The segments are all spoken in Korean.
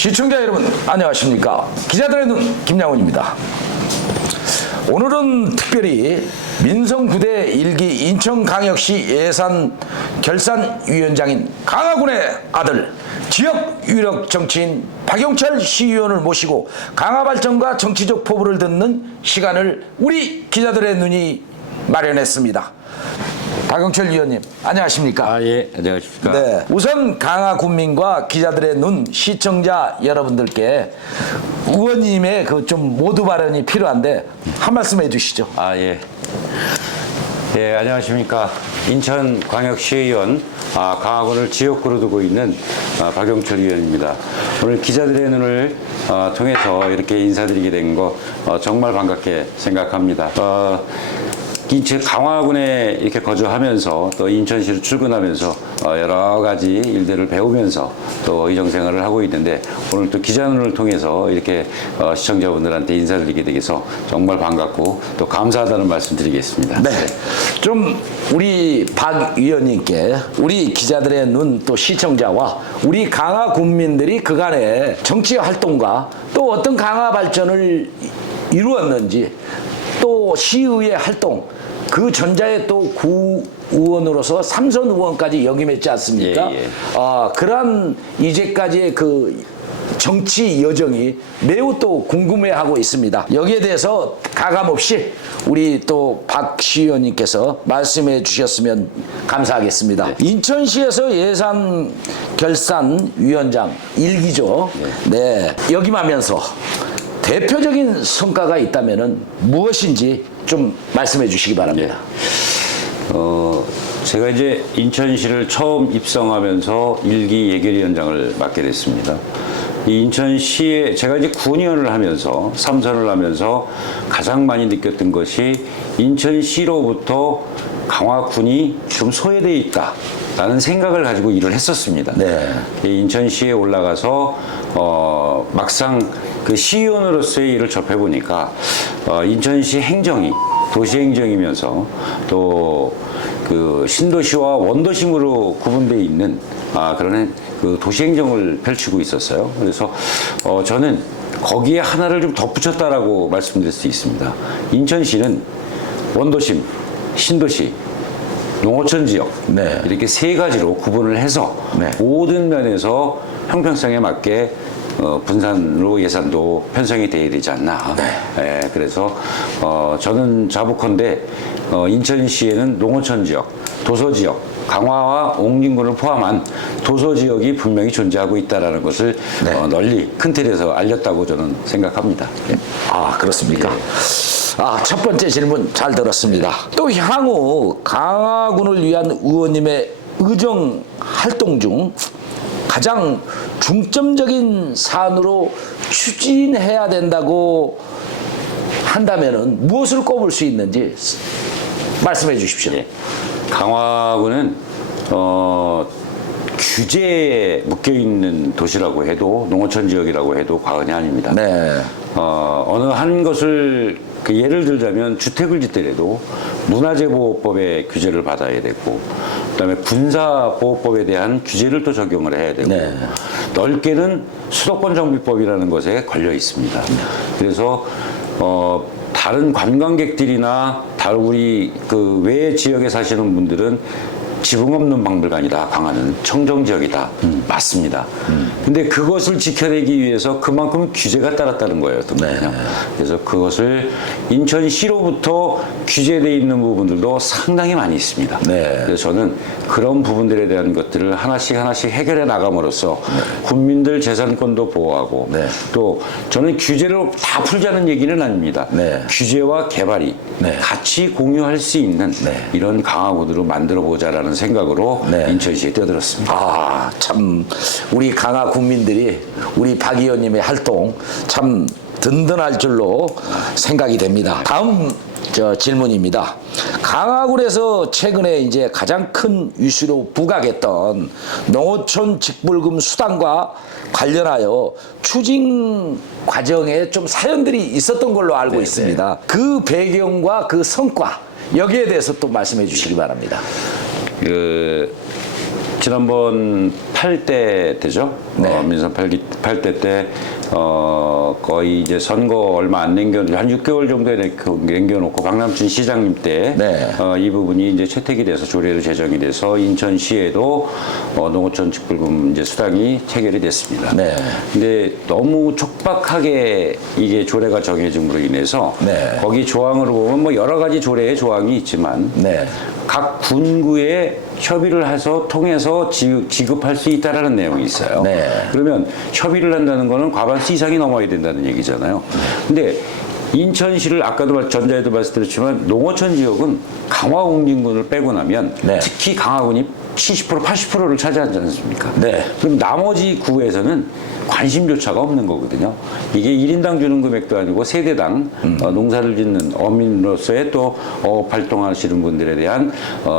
시청자 여러분 안녕하십니까. 기자들의 눈 김양훈입니다. 오늘은 특별히 민성부대 1기 인천광역시 예산 결산위원장인 강화군의 아들 지역 유력 정치인 박용철 시의원을 모시고 강화 발전과 정치적 포부를 듣는 시간을 우리 기자들의 눈이 마련했습니다. 박용철 위원님 안녕하십니까? 예, 안녕하십니까? 네, 우선 강화 군민과 기자들의 눈 시청자 여러분들께 의원님의 그 좀 모두 발언이 필요한데 한 말씀 해주시죠. 예. 예, 안녕하십니까? 인천광역시의원 강화군을 지역구로 두고 있는 박용철 의원입니다. 오늘 기자들의 눈을 통해서 이렇게 인사드리게 된 거 정말 반갑게 생각합니다. 인천 강화군에 이렇게 거주하면서 또 인천시로 출근하면서 여러 가지 일들을 배우면서 또 의정 생활을 하고 있는데 오늘 또 기자눈을 통해서 이렇게 시청자분들한테 인사드리게 돼서 정말 반갑고 또 감사하다는 말씀 드리겠습니다. 네, 좀 우리 박 의원님께 우리 기자들의 눈 또 시청자와 우리 강화 군민들이 그간의 정치 활동과 또 어떤 강화 발전을 이루었는지 또 시의회 활동 그 전자에 또 구의원으로서 삼선 의원까지 역임했지 않습니까? 예. 그러한 이제까지의 그 정치 여정이 매우 또 궁금해하고 있습니다. 여기에 대해서 가감없이 우리 또 박 시의원님께서 말씀해 주셨으면 감사하겠습니다. 네. 인천시에서 예산 결산위원장 1기죠. 네. 역임하면서 대표적인 성과가 있다면은 무엇인지 좀 말씀해 주시기 바랍니다. 제가 이제 인천시를 처음 입성하면서 1기 예결위원장을 맡게 됐습니다. 이 인천시에 제가 이제 군의원을 하면서 삼선을 하면서 가장 많이 느꼈던 것이 인천시로부터 강화군이 좀 소외되어 있다라는 생각을 가지고 일을 했었습니다. 네. 인천시에 올라가서 막상 그 시의원으로서의 일을 접해보니까 인천시 행정이 도시행정이면서 또 그 신도시와 원도심으로 구분되어 있는 그런 그 도시행정을 펼치고 있었어요. 그래서 저는 거기에 하나를 좀 덧붙였다라고 말씀드릴 수 있습니다. 인천시는 원도심, 신도시, 농어촌 지역 네. 이렇게 세 가지로 구분을 해서 네. 모든 면에서 형평성에 맞게 분산으로 예산도 편성이 돼야 되지 않나. 네. 그래서 저는 자부컨대 인천시에는 농어촌 지역, 도서 지역, 강화와 옥林군을 포함한 도서 지역이 분명히 존재하고 있다는 것을 네. 널리 큰 틀에서 알렸다고 저는 생각합니다. 그렇습니까? 첫 번째 질문 잘 들었습니다. 또 향후 강화군을 위한 의원님의 의정 활동 중 가장 중점적인 사안으로 추진해야 된다고 한다면은 무엇을 꼽을 수 있는지 말씀해 주십시오. 예. 강화군은 규제에 묶여 있는 도시라고 해도 농어촌 지역이라고 해도 과언이 아닙니다. 네. 어느 한 것을 예를 들자면 주택을 짓더라도 문화재보호법의 규제를 받아야 되고 그다음에 군사보호법에 대한 규제를 또 적용을 해야 되고 네. 넓게는 수도권 정비법이라는 것에 걸려 있습니다. 그래서 다른 관광객들이나 다른 우리 그 외 지역에 사시는 분들은 지붕 없는 박물관이다. 강화는 청정 지역이다. 맞습니다. 근데 그것을 지켜내기 위해서 그만큼 규제가 따랐다는 거예요. 네. 그래서 그것을 인천시로부터 규제되어 있는 부분들도 상당히 많이 있습니다. 네. 그래서 저는 그런 부분들에 대한 것들을 하나씩 해결해 나감으로써 국민들 재산권도 보호하고 네. 또 저는 규제를 다 풀자는 얘기는 아닙니다. 네. 규제와 개발이 네. 같이 공유할 수 있는 네. 이런 강화군으로 만들어 보자라는 생각으로 네. 인천시에 뛰어들었습니다. 참 우리 강화 국민들이 우리 박 의원님의 활동 참 든든할 줄로 생각이 됩니다. 다음 질문입니다. 강화군에서 최근에 이제 가장 큰 이슈로 부각했던 농어촌 직불금 수당과 관련하여 추진 과정에 좀 사연들이 있었던 걸로 알고 네, 있습니다. 그 배경과 그 성과 여기에 대해서 또 말씀해 주시기 바랍니다. 지난번 8대 때죠. 네. 민선 8대 때 거의 이제 선거 얼마 안 남겨놓고 한 6개월 정도에 남겨놓고 박남춘 시장님 때 네. 이 부분이 이제 채택이 돼서 조례로 제정이 돼서 인천시에도 농어촌 직불금 이제 수당이 체결이 됐습니다. 네. 근데 너무 촉박하게 이게 조례가 정해짐으로 인해서 네. 거기 조항으로 보면 뭐 여러 가지 조례의 조항이 있지만 네. 각 군구에 협의를 해서 통해서 지급할 수 있다라는 내용이 있어요. 네. 그러면 협의를 한다는 거는 과반수 이상이 넘어야 된다는 얘기잖아요. 근데 인천시를 아까도 전자에도 말씀드렸지만 농어촌 지역은 강화웅진군을 빼고 나면 네. 특히 강화군이 70% 80%를 차지하지 않습니까? 네. 그럼 나머지 구에서는 관심조차가 없는 거거든요. 이게 1인당 주는 금액도 아니고 세대당 농사를 짓는 어민으로서의 또 활동하시는 분들에 대한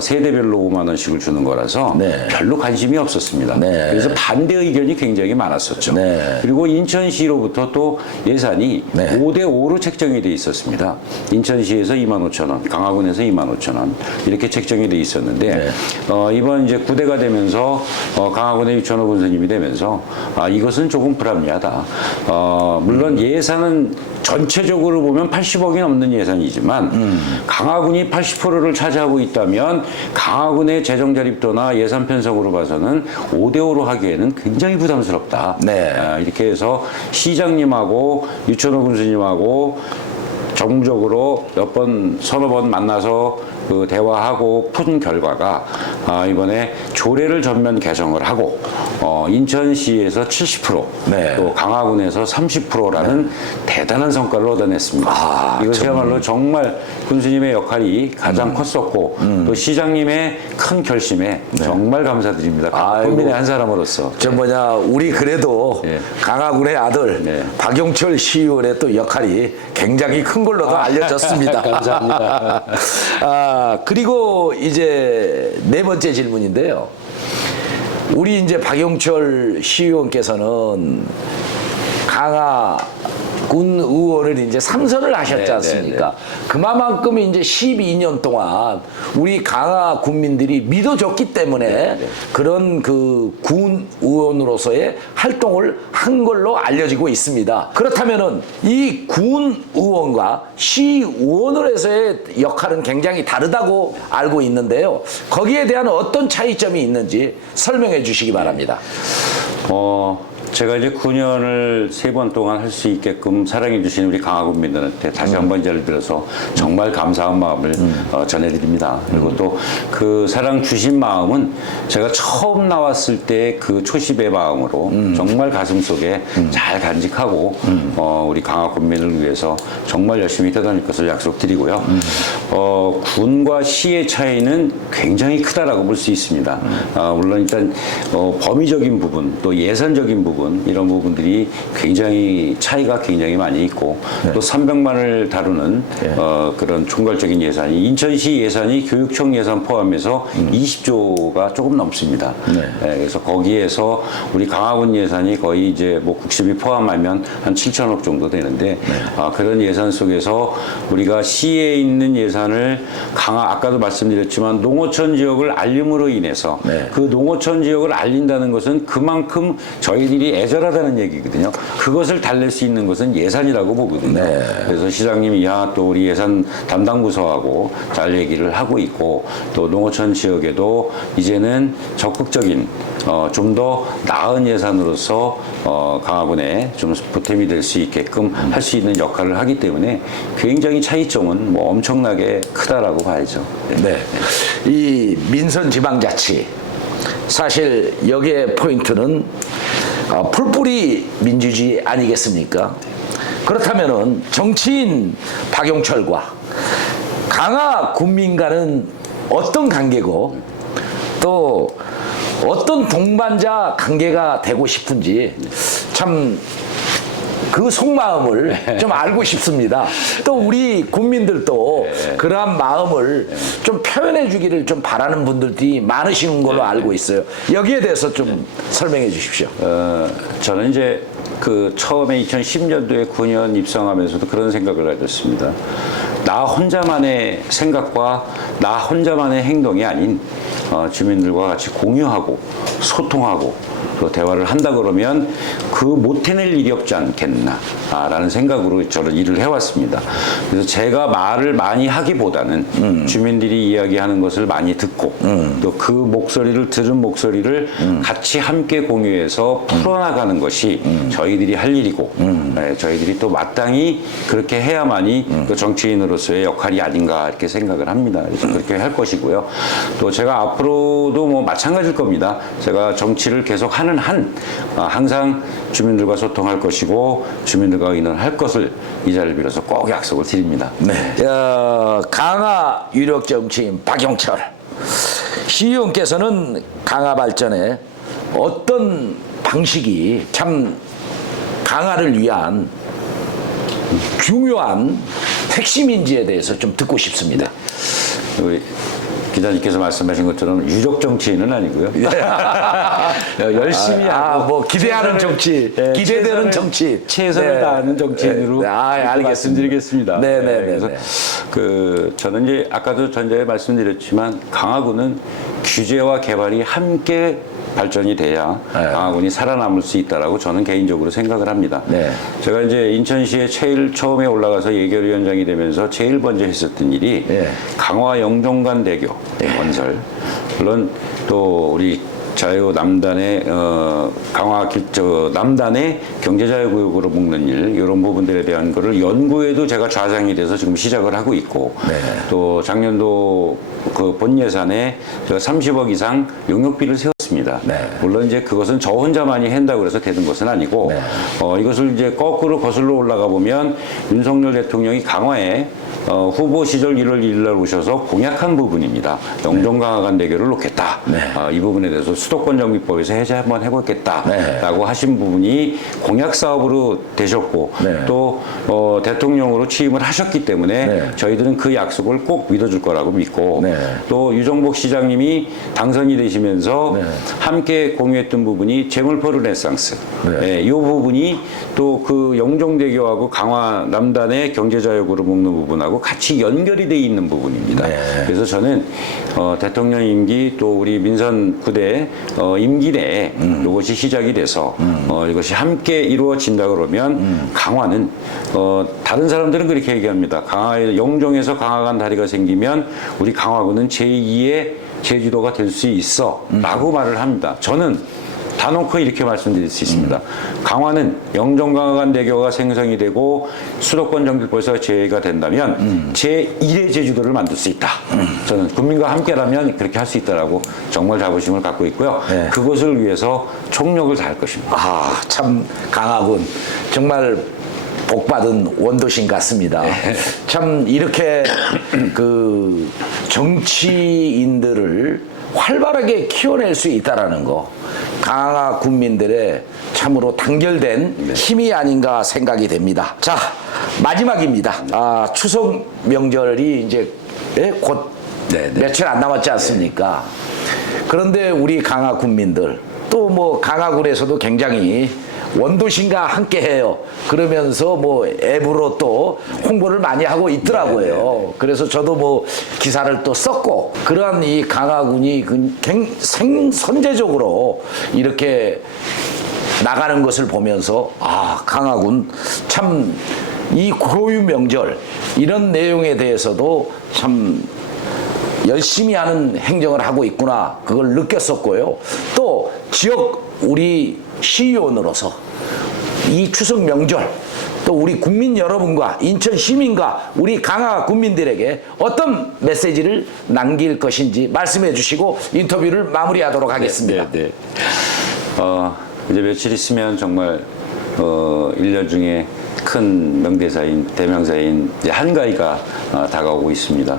세대별로 5만 원씩을 주는 거라서 네. 별로 관심이 없었습니다. 네. 그래서 반대 의견이 굉장히 많았었죠. 네. 그리고 인천시로부터 또 예산이 네. 5대 5로 책정이 돼 있었습니다. 인천시에서 25,000원, 강화군에서 25,000원 이렇게 책정이 돼 있었는데 네. 이번 이제 9대가 되면서 강화군의 유천호 군수님이 되면서 이것은 조금 불합리하다. 물론 예산은 전체적으로 보면 80억이 넘는 예산이지만 강화군이 80%를 차지하고 있다면 강화군의 재정 자립도나 예산 편성으로 봐서는 5대 5로 하기에는 굉장히 부담스럽다. 네. 이렇게 해서 시장님하고 유천호 군수님하고 정무적으로 서너 번 만나서 그 대화하고 푼 결과가 이번에 조례를 전면 개정을 하고 인천시에서 70%, 네. 또 강화군에서 30%라는 대단한 성과를 얻어냈습니다. 이것이야말로 정말 군수님의 역할이 가장 컸었고 또 시장님의 큰 결심에 정말 감사드립니다. 아이고. 국민의 한 사람으로서. 우리 그래도 네. 강화군의 아들 네. 박용철 시의원의 또 역할이 굉장히 큰 걸로도 알려졌습니다. 감사합니다. 그리고 이제 네 번째 질문인데요. 우리 이제 박용철 시의원께서는 강화군 의원을 이제 3선을 하셨지 네, 않습니까? 그만큼 이제 12년 동안 우리 강화 군민들이 믿어줬기 때문에 그런 그 군 의원으로서의 활동을 한 걸로 알려지고 있습니다. 그렇다면은 이 군 의원과 시 의원으로서의 역할은 굉장히 다르다고 알고 있는데요. 거기에 대한 어떤 차이점이 있는지 설명해 주시기 바랍니다. 제가 이제 9년을 3번 동안 할 수 있게끔 사랑해주신 우리 강화군민들한테 다시 한번 예를 들어서 정말 감사한 마음을 전해드립니다. 그리고 또 그 사랑 주신 마음은 제가 처음 나왔을 때 그 초심의 마음으로 정말 가슴 속에 잘 간직하고 우리 강화군민을 위해서 정말 열심히 뛰어다닐 것을 약속드리고요. 군과 시의 차이는 굉장히 크다라고 볼 수 있습니다. 물론 일단 범위적인 부분 또 예산적인 부분 이런 부분들이 굉장히 차이가 굉장히 많이 있고 또 300만을 다루는 그런 총괄적인 예산이 인천시 예산이 교육청 예산 포함해서 20조가 조금 넘습니다. 그래서 거기에서 우리 강화군 예산이 거의 이제 뭐 국습이 포함하면 한 7천억 정도 되는데 그런 예산 속에서 우리가 시에 있는 예산을 아까도 말씀드렸지만 농어촌 지역을 알림으로 인해서 그 농어촌 지역을 알린다는 것은 그만큼 저희들이 애절하다는 얘기거든요. 그것을 달랠 수 있는 것은 예산이라고 보거든요. 그래서 시장님이 또 우리 예산 담당 부서하고 잘 얘기를 하고 있고 또 농어촌 지역에도 이제는 적극적인 좀 더 나은 예산으로서 강화군에 좀 보탬이 될 수 있게끔 할 수 있는 역할을 하기 때문에 굉장히 차이점은 뭐 엄청나게 크다라고 봐야죠. 네. 이 민선지방자치 사실 여기에 포인트는 풀뿌리 민주주의 아니겠습니까? 그렇다면은 정치인 박용철과 강화 군민과는 어떤 관계고 또 어떤 동반자 관계가 되고 싶은지 참 그 속마음을 좀 알고 싶습니다. 또 우리 국민들도 그러한 마음을 좀 표현해 주기를 좀 바라는 분들이 많으신 걸로 알고 있어요. 여기에 대해서 좀 설명해 주십시오. 저는 이제 그 처음에 2010년도에 9년 입성하면서도 그런 생각을 가졌습니다. 나 혼자만의 생각과 나 혼자만의 행동이 아닌 주민들과 같이 공유하고 소통하고 또 대화를 한다 그러면 그 못 해낼 일이 없지 않겠나라는 생각으로 저는 일을 해왔습니다. 그래서 제가 말을 많이 하기보다는 주민들이 이야기하는 것을 많이 듣고 또 그 목소리를 들은 목소리를 같이 함께 공유해서 풀어나가는 것이 저희들이 할 일이고 네, 저희들이 또 마땅히 그렇게 해야만이 그 정치인으로서의 역할이 아닌가 이렇게 생각을 합니다. 그래서 그렇게 할 것이고요. 또 제가 앞으로도 뭐 마찬가지일 겁니다. 제가 정치를 계속 하는 한 항상 주민들과 소통할 것이고 주민들과 의논할 것을 이 자리를 빌어서 꼭 약속을 드립니다. 네. 강화 유력 정치인 박영철 시의원께서는 강화 발전에 어떤 방식이 참 강화를 위한 중요한 핵심인지에 대해서 좀 듣고 싶습니다. 우리 기자님께서 말씀하신 것처럼 유력 정치인은 아니고요. 열심히 하고 뭐 기대하는 정치, 기대되는 정치, 최선을 다하는 정치인으로 알겠습니다. 말씀드리겠습니다. 네네네. 그래서 저는 이제 아까도 전자에 말씀드렸지만 강화군은 규제와 개발이 함께 발전이 돼야 강화군이 살아남을 수 있다라고 저는 개인적으로 생각을 합니다. 네. 제가 이제 인천시에 제일 처음에 올라가서 예결위원장이 되면서 제일 먼저 했었던 일이 강화 영종관 대교 건설, 물론 또 우리 자유 남단의 강화 남단의 경제자유구역으로 묶는 일 이런 부분들에 대한 거를 연구에도 제가 좌장이 돼서 지금 시작을 하고 있고 또 작년도 그 본 예산에 제가 30억 이상 용역비를 세웠습니다. 물론 이제 그것은 저 혼자만이 한다고 해서 되는 것은 아니고 이것을 이제 거꾸로 거슬러 올라가 보면 윤석열 대통령이 강화에 후보 시절 1월 1일 날 오셔서 공약한 부분입니다. 영종강화간 대교를 놓겠다. 이 부분에 대해서 수도권 정비법에서 해제 한번 해보겠다라고 하신 부분이 공약 사업으로 되셨고 또 대통령으로 취임을 하셨기 때문에 저희들은 그 약속을 꼭 믿어줄 거라고 믿고 또 유정복 시장님이 당선이 되시면서 함께 공유했던 부분이 재물포 르네상스 이 부분이 또 그 영종대교하고 강화 남단의 경제자유구로 묶는 부분하고 같이 연결이 돼 있는 부분입니다. 그래서 저는 대통령 임기 또 우리 민선 부대 임기 내에 이것이 시작이 돼서 이것이 함께 이루어진다 그러면 강화는 다른 사람들은 그렇게 얘기합니다. 영종에서 강화간 다리가 생기면 우리 강화군은 제2의 제주도가 될 수 있어 라고 말을 합니다. 저는 단호코 이렇게 말씀드릴 수 있습니다. 강화는 영종강화간 대교가 생성이 되고 수도권 정비법에서 제외가 된다면 제1의 제주도를 만들 수 있다. 저는 국민과 함께라면 그렇게 할 수 있다라고 정말 자부심을 갖고 있고요. 그것을 위해서 총력을 다할 것입니다. 참 강화군 정말 복받은 원도신 같습니다. 참 이렇게 그 정치인들을 활발하게 키워낼 수 있다라는 거, 강화 군민들의 참으로 단결된 힘이 아닌가 생각이 됩니다. 자, 마지막입니다. 추석 명절이 이제 곧 며칠 안 남았지 않습니까? 그런데 우리 강화 군민들 또 뭐 강화군에서도 굉장히 원도신과 함께 해요. 그러면서 뭐 앱으로 또 홍보를 많이 하고 있더라고요. 그래서 저도 뭐 기사를 또 썼고, 그러한 이 강화군이 선제적으로 이렇게 나가는 것을 보면서 강화군 참 이 고유 명절 이런 내용에 대해서도 참 열심히 하는 행정을 하고 있구나, 그걸 느꼈었고요. 또 지역 우리 시의원으로서 이 추석 명절 또 우리 국민 여러분과 인천 시민과 우리 강화 군민들에게 어떤 메시지를 남길 것인지 말씀해 주시고 인터뷰를 마무리하도록 하겠습니다. 이제 며칠 있으면 정말 1년 중에 큰 명대사인 대명사인 이제 한가위가 다가오고 있습니다.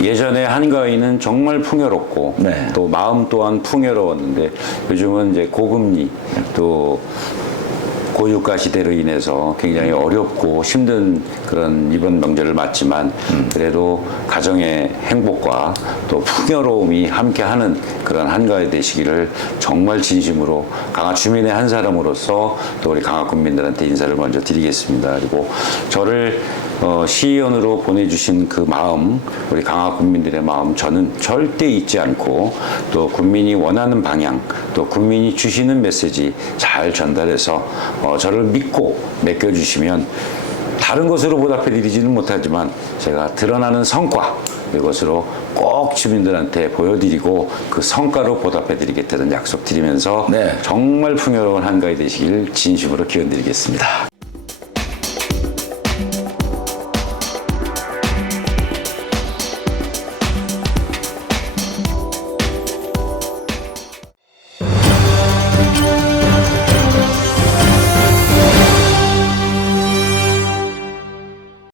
예전에 한가위는 정말 풍요롭고 또 마음 또한 풍요로웠는데 요즘은 이제 고금리 또 고유가 시대로 인해서 굉장히 어렵고 힘든 그런 이번 명절을 맞지만 그래도 가정의 행복과 또 풍요로움이 함께하는 그런 한가위 되시기를 정말 진심으로 강화 주민의 한 사람으로서 또 우리 강화 국민들한테 인사를 먼저 드리겠습니다. 그리고 저를 시의원으로 보내주신 그 마음, 우리 강화 국민들의 마음 저는 절대 잊지 않고 또 국민이 원하는 방향, 또 국민이 주시는 메시지 잘 전달해서 저를 믿고 맡겨주시면 다른 것으로 보답해드리지는 못하지만 제가 드러나는 성과 이것으로 꼭 주민들한테 보여드리고 그 성과로 보답해드리겠다는 약속 드리면서 네. 정말 풍요로운 한가위 되시길 진심으로 기원드리겠습니다.